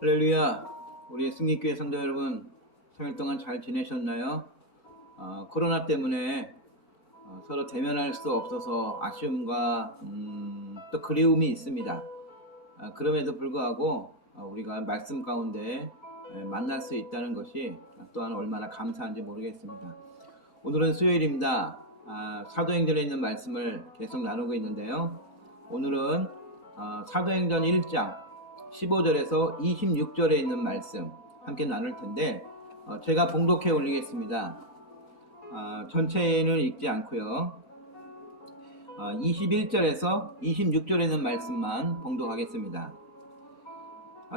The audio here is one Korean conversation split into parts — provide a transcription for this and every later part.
할렐루야. 우리 승리교회 성도 여러분, 3일 동안 잘 지내셨나요? 코로나 때문에 서로 대면할 수 없어서 아쉬움과 또 그리움이 있습니다. 그럼에도 불구하고 우리가 말씀 가운데 만날 수 있다는 것이 또한 얼마나 감사한지 모르겠습니다. 오늘은 수요일입니다. 사도행전에 있는 말씀을 계속 나누고 있는데요. 오늘은 사도행전 1장 15절에서 26절에 있는 말씀 함께 나눌 텐데 제가 봉독해 올리겠습니다. 전체는 읽지 않고요. 21절에서 26절에 있는 말씀만 봉독하겠습니다.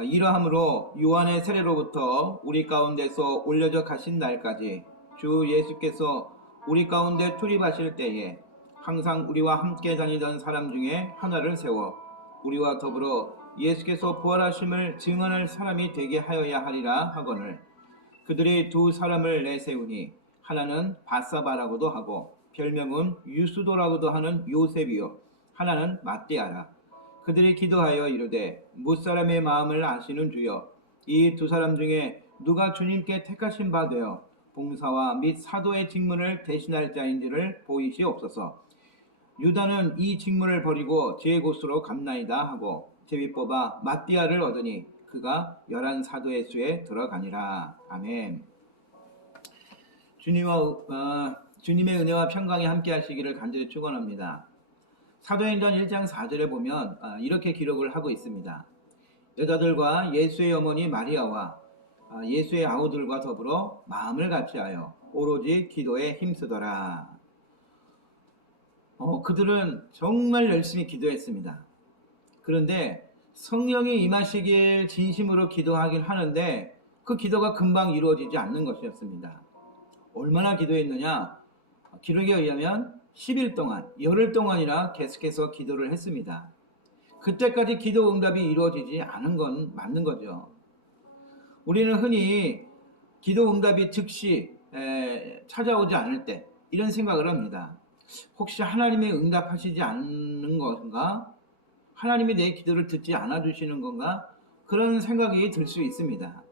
이러함으로 요한의 세례로부터 우리 가운데서 올려져 가신 날까지 주 예수께서 우리 가운데 출입하실 때에 항상 우리와 함께 다니던 사람 중에 하나를 세워 우리와 더불어 예수께서 부활하심을 증언할 사람이 되게 하여야 하리라 하거늘 그들이 두 사람을 내세우니 하나는 바사바라고도 하고 별명은 유수도라고도 하는 요셉이요 하나는 mat띠아라. 그들이 기도하여 이르되 무사람의 마음을 아시는 주여 이 두 사람 중에 누가 주님께 택하신 바 되어 봉사와 및 사도의 직분을 대신할 자인지를 보이시옵소서. 유다는 이 직분을 버리고 제 곳으로 갔나이다 하고 제비 뽑아 mat띠아를 얻으니 그가 11 사도의 수에 들어가니라. 아멘. 주님의 은혜와 평강이 함께 하시기를 간절히 축원합니다. 사도행전 1장 4절에 보면 이렇게 기록을 하고 있습니다. 여자들과 예수의 어머니 마리아와 예수의 아우들과 더불어 마음을 같이하여 오로지 기도에 힘쓰더라. 그들은 정말 열심히 기도했습니다. 그런데 성령이 임하시길 진심으로 기도하긴 하는데 그 기도가 금방 이루어지지 않는 것이었습니다. 얼마나 기도했느냐? 기록에 의하면 10일 동안, 열흘 동안이나 계속해서 기도를 했습니다. 그때까지 기도 응답이 이루어지지 않은 건 맞는 거죠. 우리는 흔히 기도 응답이 즉시 찾아오지 않을 때 이런 생각을 합니다. 혹시 하나님이 응답하시지 않는 건가? 하나님이 내 기도를 듣지 않아 주시는 건가? 그런 생각이 들 수 있습니다.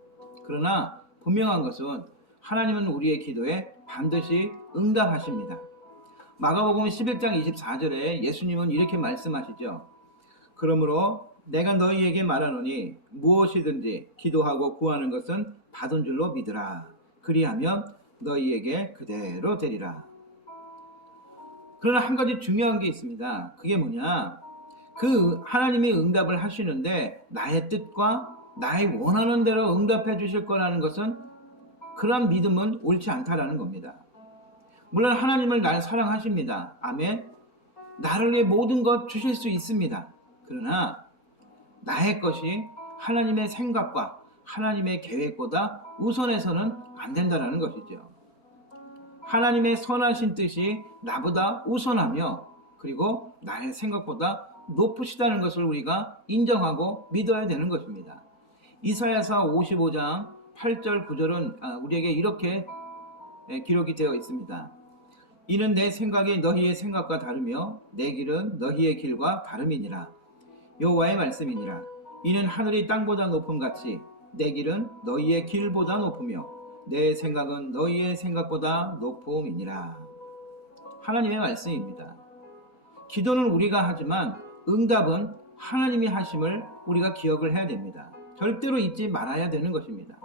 그러나 분명한 것은 하나님은 우리의 기도에 반드시 응답하십니다. 마가복음 11장 24절에 예수님은 이렇게 말씀하시죠. 그러므로 내가 너희에게 말하노니 무엇이든지 기도하고 구하는 것은 받은 줄로 믿으라. 그리하면 너희에게 그대로 되리라. 그러나 한 가지 중요한 게 있습니다. 그게 뭐냐? 그 하나님이 응답을 하시는데 나의 뜻과 나의 원하는 대로 응답해 주실 거라는 것은 그런 믿음은 옳지 않다라는 겁니다. 물론 하나님을 날 사랑하십니다. 아멘. 나를 위해 모든 것 주실 수 있습니다. 그러나 나의 것이 하나님의 생각과 하나님의 계획보다 우선해서는 안 된다는 것이죠. 하나님의 선하신 뜻이 나보다 우선하며 그리고 나의 생각보다 높으시다는 것을 우리가 인정하고 믿어야 되는 것입니다. 이사야서 55장 8절 9절은 우리에게 이렇게 기록이 되어 있습니다. 이는 내 생각이 너희의 생각과 다르며 내 길은 너희의 길과 다름이니라. 여호와의 말씀이니라. 이는 하늘이 땅보다 높음같이 내 길은 너희의 길보다 높으며 내 생각은 너희의 생각보다 높음이니라. 하나님의 말씀입니다. 기도는 우리가 하지만 응답은 하나님이 하심을 우리가 기억을 해야 됩니다. 절대로 잊지 말아야 되는 것입니다.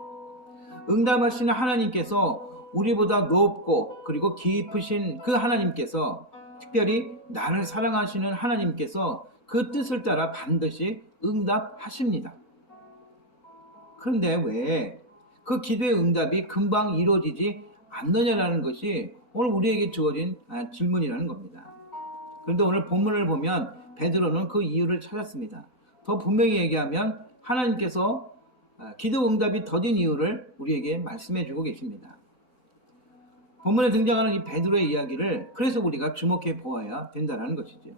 응답하시는 하나님께서 우리보다 높고 그리고 깊으신 그 하나님께서 특별히 나를 사랑하시는 하나님께서 그 뜻을 따라 반드시 응답하십니다. 그런데 왜 그 기도의 응답이 금방 이루어지지 않느냐라는 것이 오늘 우리에게 주어진 질문이라는 겁니다. 그런데 오늘 본문을 보면 베드로는 그 이유를 찾았습니다. 더 분명히 얘기하면 하나님께서 기도 응답이 더딘 이유를 우리에게 말씀해 주고 계십니다. 본문에 등장하는 이 베드로의 이야기를 그래서 우리가 주목해 보아야 된다는 것이죠.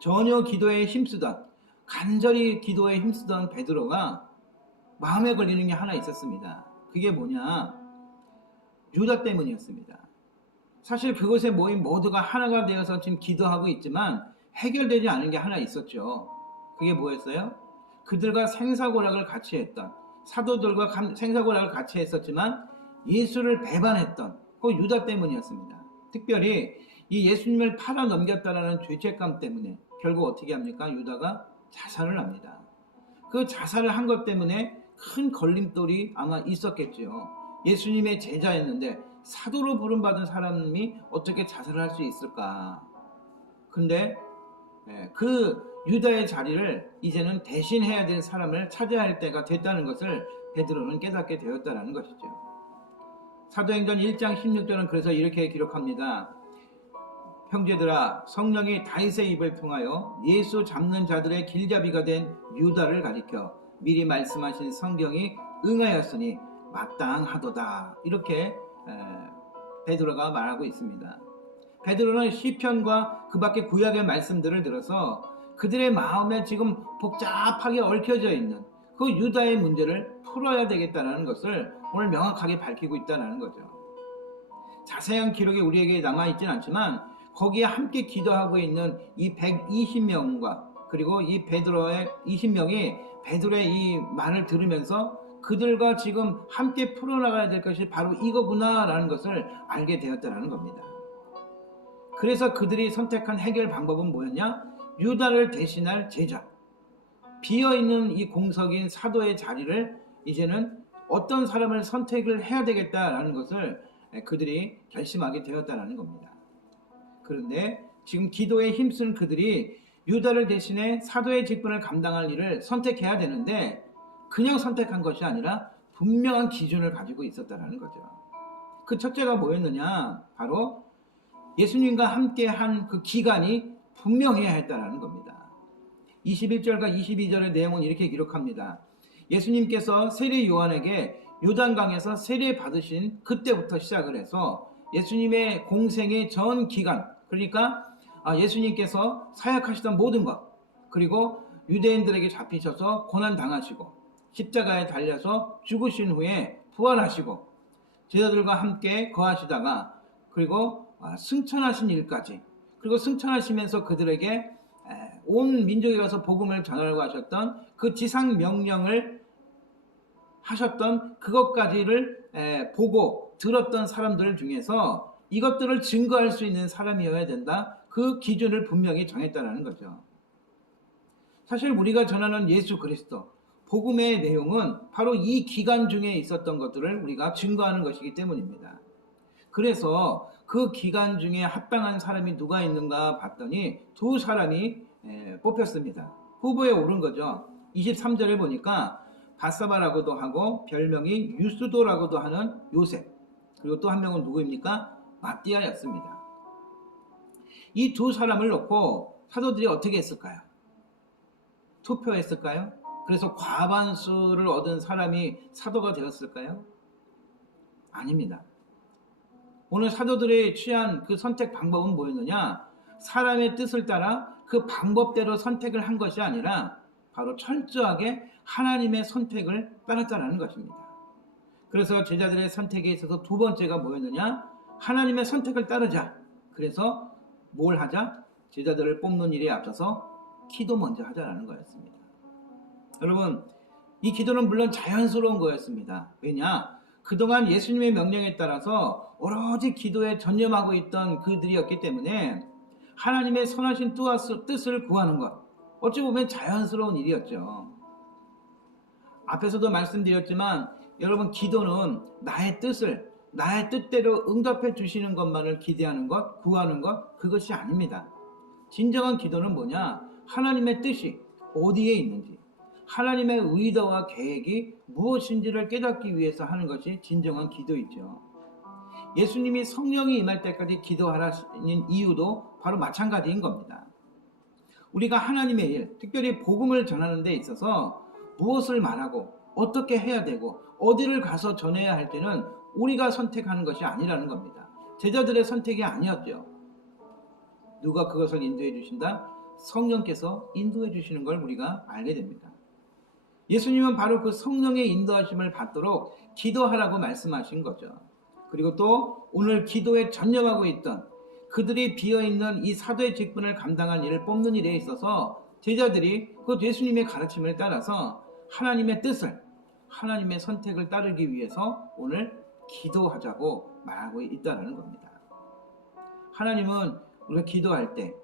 전혀 기도에 힘쓰던 간절히 기도에 힘쓰던 베드로가 마음에 걸리는 게 하나 있었습니다. 그게 뭐냐? 유다 때문이었습니다. 사실 그곳에 모인 모두가 하나가 되어서 지금 기도하고 있지만 해결되지 않은 게 하나 있었죠. 그게 뭐였어요? 그들과 생사고락을 같이 했던 사도들과 생사고락을 같이 했었지만 예수를 배반했던 그 유다 때문이었습니다. 특별히 이 예수님을 팔아 넘겼다라는 죄책감 때문에 결국 어떻게 합니까? 유다가 자살을 합니다. 그 자살을 한 것 때문에 큰 걸림돌이 아마 있었겠지요. 예수님의 제자였는데 사도로 부름받은 사람이 어떻게 자살을 할 수 있을까? 근데 그 유다의 자리를 이제는 대신해야 될 사람을 찾아야 할 때가 됐다는 것을 베드로는 깨닫게 되었다는 것이죠. 사도행전 1장 16절은 그래서 이렇게 기록합니다. 형제들아, 성령이 다윗의 입을 통하여 예수 잡는 자들의 길잡이가 된 유다를 가리켜 미리 말씀하신 성경이 응하였으니 마땅하도다. 이렇게 베드로가 말하고 있습니다. 베드로는 시편과 그 밖의 구약의 말씀들을 들어서 그들의 마음에 지금 복잡하게 얽혀져 있는 그 유다의 문제를 풀어야 되겠다는 것을 오늘 명확하게 밝히고 있다는 거죠. 자세한 기록이 우리에게 남아있진 않지만 거기에 함께 기도하고 있는 이 120명과 그리고 이 베드로의 20명이 베드로의 이 말을 들으면서 그들과 지금 함께 풀어나가야 될 것이 바로 이거구나라는 것을 알게 되었다는 겁니다. 그래서 그들이 선택한 해결 방법은 뭐였냐? 유다를 대신할 제자, 비어있는 이 공석인 사도의 자리를 이제는 어떤 사람을 선택을 해야 되겠다라는 것을 그들이 결심하게 되었다는 겁니다. 그런데 지금 기도에 힘쓴 그들이 유다를 대신해 사도의 직분을 감당할 일을 선택해야 되는데 그냥 선택한 것이 아니라 분명한 기준을 가지고 있었다는 거죠. 그 첫째가 뭐였느냐? 바로 예수님과 함께 한 그 기간이 분명해야 했다는 겁니다. 21절과 22절의 내용은 이렇게 기록합니다. 예수님께서 세례 요한에게 요단강에서 세례 받으신 그때부터 시작을 해서 예수님의 공생의 전 기간, 그러니까 예수님께서 사역하시던 모든 것, 그리고 유대인들에게 잡히셔서 고난당하시고 십자가에 달려서 죽으신 후에 부활하시고 제자들과 함께 거하시다가 그리고 승천하신 일까지, 그리고 승천하시면서 그들에게 온 민족에 가서 복음을 전하라고 하셨던 그 지상 명령을 하셨던 그것까지를 보고 들었던 사람들 중에서 이것들을 증거할 수 있는 사람이어야 된다. 그 기준을 분명히 정했다는 거죠. 사실 우리가 전하는 예수 그리스도 복음의 내용은 바로 이 기간 중에 있었던 것들을 우리가 증거하는 것이기 때문입니다. 그래서 그 기간 중에 합당한 사람이 누가 있는가 봤더니 두 사람이 뽑혔습니다. 후보에 오른 거죠. 23절에 보니까 바사바라고도 하고 별명이 유스도라고도 하는 요셉, 그리고 또 한 명은 누구입니까? 마띠아였습니다. 이 두 사람을 놓고 사도들이 어떻게 했을까요? 투표했을까요? 그래서 과반수를 얻은 사람이 사도가 되었을까요? 아닙니다. 오늘 사도들이 취한 그 선택 방법은 뭐였느냐? 사람의 뜻을 따라 그 방법대로 선택을 한 것이 아니라 바로 철저하게 하나님의 선택을 따랐다는 것입니다. 그래서 제자들의 선택에 있어서 두 번째가 뭐였느냐? 하나님의 선택을 따르자. 그래서 뭘 하자? 제자들을 뽑는 일에 앞서서 기도 먼저 하자라는 거였습니다. 여러분, 이 기도는 물론 자연스러운 거였습니다. 왜냐? 그동안 예수님의 명령에 따라서 오로지 기도에 전념하고 있던 그들이었기 때문에 하나님의 선하신 뜻을 구하는 것, 어찌 보면 자연스러운 일이었죠. 앞에서도 말씀드렸지만 여러분, 기도는 나의 뜻대로 응답해 주시는 것만을 기대하는 것, 구하는 것, 그것이 아닙니다. 진정한 기도는 뭐냐? 하나님의 뜻이 어디에 있는지, 하나님의 의도와 계획이 무엇인지를 깨닫기 위해서 하는 것이 진정한 기도이죠. 예수님이 성령이 임할 때까지 기도하라는 이유도 바로 마찬가지인 겁니다. 우리가 하나님의 일, 특별히 복음을 전하는 데 있어서 무엇을 말하고 어떻게 해야 되고 어디를 가서 전해야 할 때는 우리가 선택하는 것이 아니라는 겁니다. 제자들의 선택이 아니었죠. 누가 그것을 인도해 주신다? 성령께서 인도해 주시는 걸 우리가 알게 됩니다. 예수님은 바로 그 성령의 인도하심을 받도록 기도하라고 말씀하신 거죠. 그리고 또 오늘 기도에 전념하고 있던 그들이 비어있는 이 사도의 직분을 감당할 일을 뽑는 일에 있어서 제자들이 그 예수님의 가르침을 따라서 하나님의 뜻을, 하나님의 선택을 따르기 위해서 오늘 기도하자고 말하고 있다는 겁니다. 하나님은 우리가 기도할 때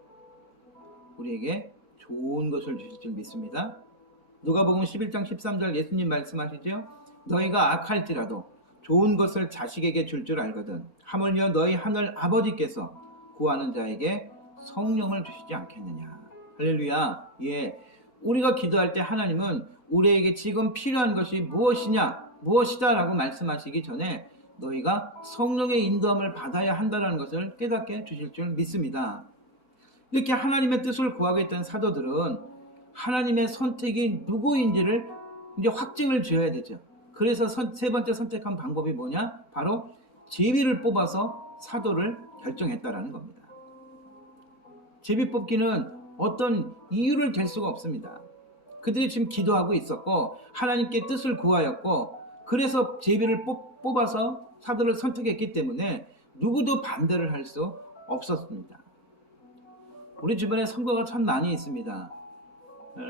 우리에게 좋은 것을 주실 줄 믿습니다. 누가복음 11장 13절 예수님 말씀하시죠. 너희가 악할지라도 좋은 것을 자식에게 줄 줄 알거든 하물며 너희 하늘 아버지께서 구하는 자에게 성령을 주시지 않겠느냐. 할렐루야. 예, 우리가 기도할 때 하나님은 우리에게 지금 필요한 것이 무엇이다 라고 말씀하시기 전에 너희가 성령의 인도함을 받아야 한다는 것을 깨닫게 주실 줄 믿습니다. 이렇게 하나님의 뜻을 구하겠다는 사도들은 하나님의 선택이 누구인지를 이제 확증을 지어야 되죠. 그래서 세 번째 선택한 방법이 뭐냐? 바로 제비를 뽑아서 사도를 결정했다라는 겁니다. 제비 뽑기는 어떤 이유를 댈 수가 없습니다. 그들이 지금 기도하고 있었고 하나님께 뜻을 구하였고 그래서 제비를 뽑아서 사도를 선택했기 때문에 누구도 반대를 할 수 없었습니다. 우리 주변에 선거가 참 많이 있습니다.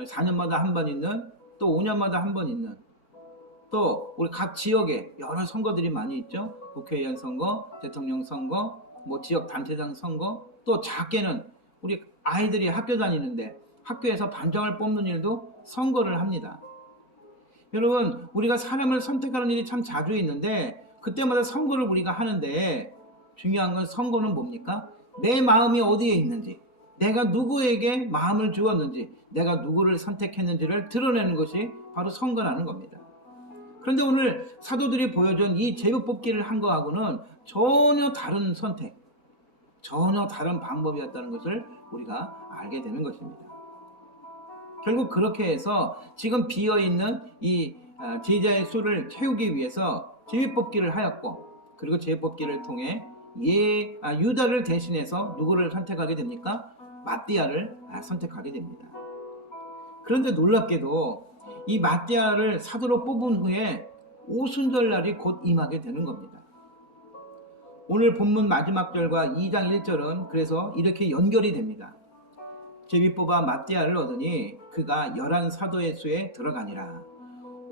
4년마다 한 번 있는, 또 5년마다 한 번 있는, 또 우리 각 지역에 여러 선거들이 많이 있죠. 국회의원 선거, 대통령 선거, 뭐 지역 단체장 선거, 또 작게는 우리 아이들이 학교 다니는데 학교에서 반장을 뽑는 일도 선거를 합니다. 여러분, 우리가 사람을 선택하는 일이 참 자주 있는데 그때마다 선거를 우리가 하는데 중요한 건 선거는 뭡니까? 내 마음이 어디에 있는지, 내가 누구에게 마음을 주었는지, 내가 누구를 선택했는지를 드러내는 것이 바로 선거라는 겁니다. 그런데 오늘 사도들이 보여준 이 제비 뽑기를 한 거하고는 전혀 다른 선택, 전혀 다른 방법이었다는 것을 우리가 알게 되는 것입니다. 결국 그렇게 해서 지금 비어있는 이 제자의 수를 채우기 위해서 제비 뽑기를 하였고, 그리고 제비 뽑기를 통해 유다를 대신해서 누구를 선택하게 됩니까? 마띠아를 선택하게 됩니다. 그런데 놀랍게도 이 마띠아를 사도로 뽑은 후에 오순절날이 곧 임하게 되는 겁니다. 오늘 본문 마지막 절과 2장 1절은 그래서 이렇게 연결이 됩니다. 제비 뽑아 마띠아를 얻으니 그가 11사도의 수에 들어가니라.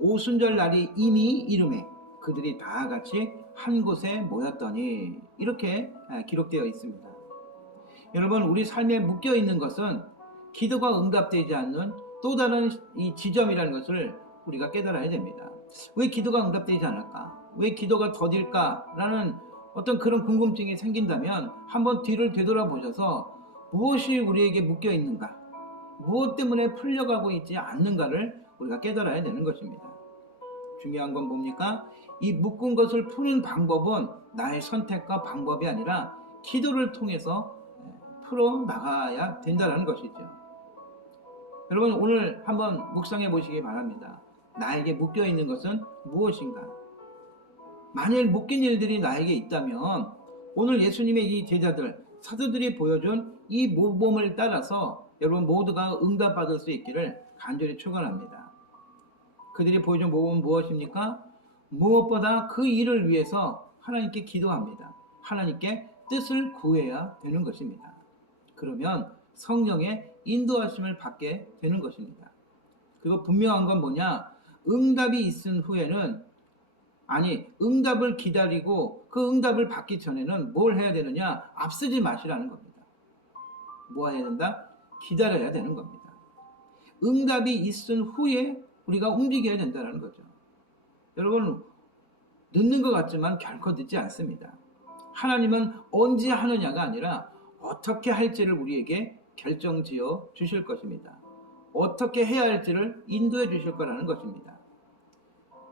오순절날이 이미 이름에 그들이 다 같이 한 곳에 모였더니, 이렇게 기록되어 있습니다. 여러분, 우리 삶에 묶여 있는 것은 기도가 응답되지 않는 또 다른 이 지점이라는 것을 우리가 깨달아야 됩니다. 왜 기도가 응답되지 않을까? 왜 기도가 더딜까? 라는 어떤 그런 궁금증이 생긴다면 한번 뒤를 되돌아보셔서 무엇이 우리에게 묶여 있는가? 무엇 때문에 풀려가고 있지 않는가를 우리가 깨달아야 되는 것입니다. 중요한 건 뭡니까? 이 묶은 것을 푸는 방법은 나의 선택과 방법이 아니라 기도를 통해서 풀어나가야 된다는 것이죠. 여러분, 오늘 한번 묵상해 보시기 바랍니다. 나에게 묶여있는 것은 무엇인가? 만일 묶인 일들이 나에게 있다면 오늘 예수님의 이 제자들, 사도들이 보여준 이 모범을 따라서 여러분 모두가 응답받을 수 있기를 간절히 축원합니다. 그들이 보여준 모범은 무엇입니까? 무엇보다 그 일을 위해서 하나님께 기도합니다. 하나님께 뜻을 구해야 되는 것입니다. 그러면 성령의 인도하심을 받게 되는 것입니다. 그리고 분명한 건 뭐냐? 응답이 있은 후에는, 응답을 기다리고 그 응답을 받기 전에는 뭘 해야 되느냐? 앞서지 마시라는 겁니다. 뭐 해야 된다? 기다려야 되는 겁니다. 응답이 있은 후에 우리가 움직여야 된다는 거죠. 여러분, 늦는 것 같지만 결코 늦지 않습니다. 하나님은 언제 하느냐가 아니라 어떻게 할지를 우리에게 결정지어 주실 것입니다. 어떻게 해야 할지를 인도해 주실 거라는 것입니다.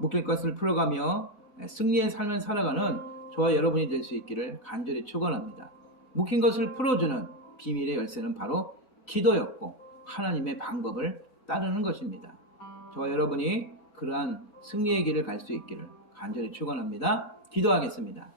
묶일 것을 풀어가며 승리의 삶을 살아가는 저와 여러분이 될 수 있기를 간절히 축원합니다. 묶인 것을 풀어주는 비밀의 열쇠는 바로 기도였고 하나님의 방법을 따르는 것입니다. 저와 여러분이 그러한 승리의 길을 갈 수 있기를 간절히 축원합니다. 기도하겠습니다.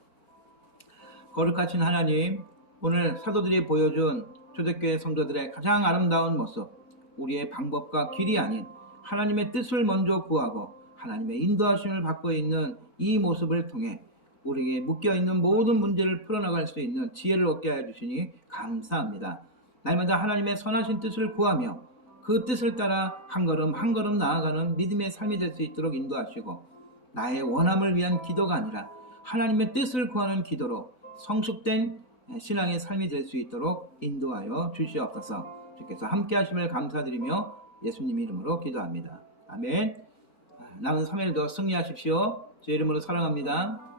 거룩하신 하나님, 오늘 사도들이 보여준 초대교회 성도들의 가장 아름다운 모습, 우리의 방법과 길이 아닌 하나님의 뜻을 먼저 구하고 하나님의 인도하심을 받고 있는 이 모습을 통해 우리에게 묶여있는 모든 문제를 풀어나갈 수 있는 지혜를 얻게 하여 주시니 감사합니다. 날마다 하나님의 선하신 뜻을 구하며 그 뜻을 따라 한 걸음 한 걸음 나아가는 믿음의 삶이 될 수 있도록 인도하시고, 나의 원함을 위한 기도가 아니라 하나님의 뜻을 구하는 기도로 성숙된 신앙의 삶이 될 수 있도록 인도하여 주시옵소서. 주께서 함께 하심을 감사드리며 예수님 이름으로 기도합니다. 아멘. 남은 3일도 승리하십시오. 제 이름으로 사랑합니다.